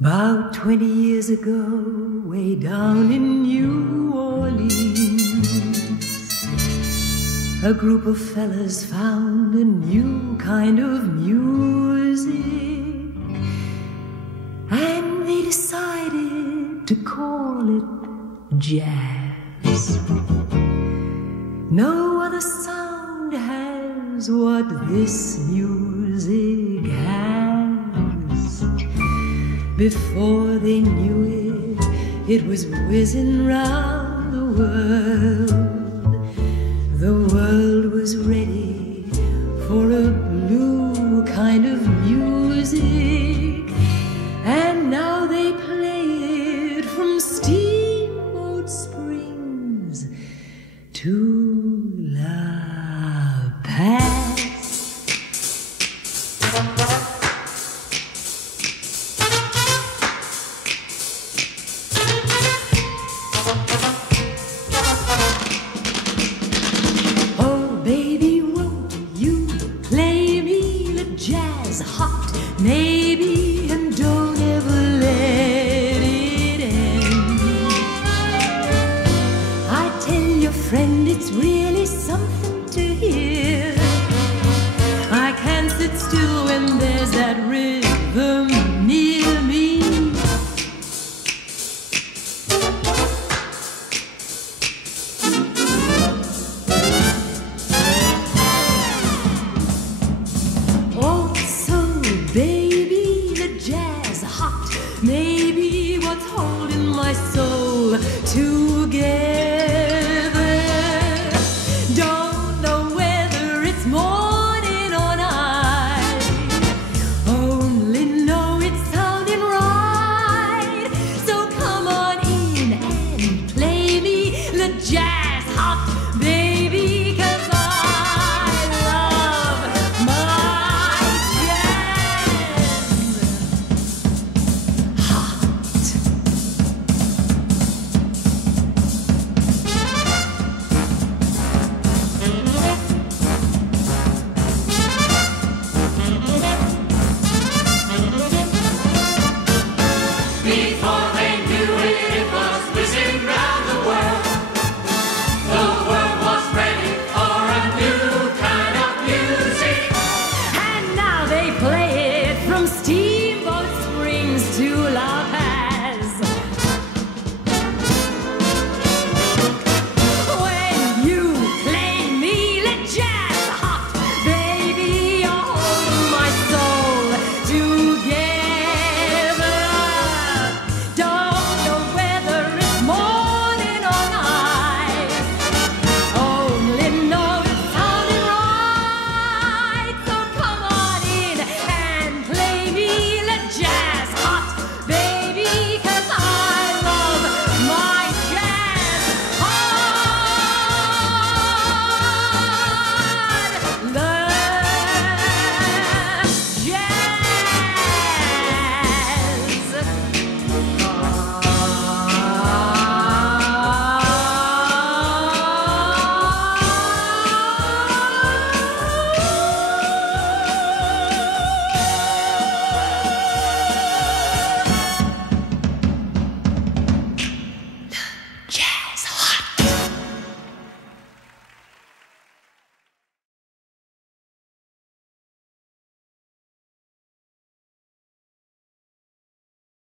About 20 years ago, way down in New Orleans, a group of fellas found a new kind of music, and they decided to call it jazz. No other sound has what this music has. Before they knew it, it was whizzing round the world. The world was ready for a blue kind of music, and now they play it from Steamboat Springs to La Paz. Hot, maybe, and don't ever let it end. I tell your friend it's really something to hear. I can't sit still when there's that rhythm near me. Baby, the jazz hot, maybe what's holding my soul together. Don't know whether it's more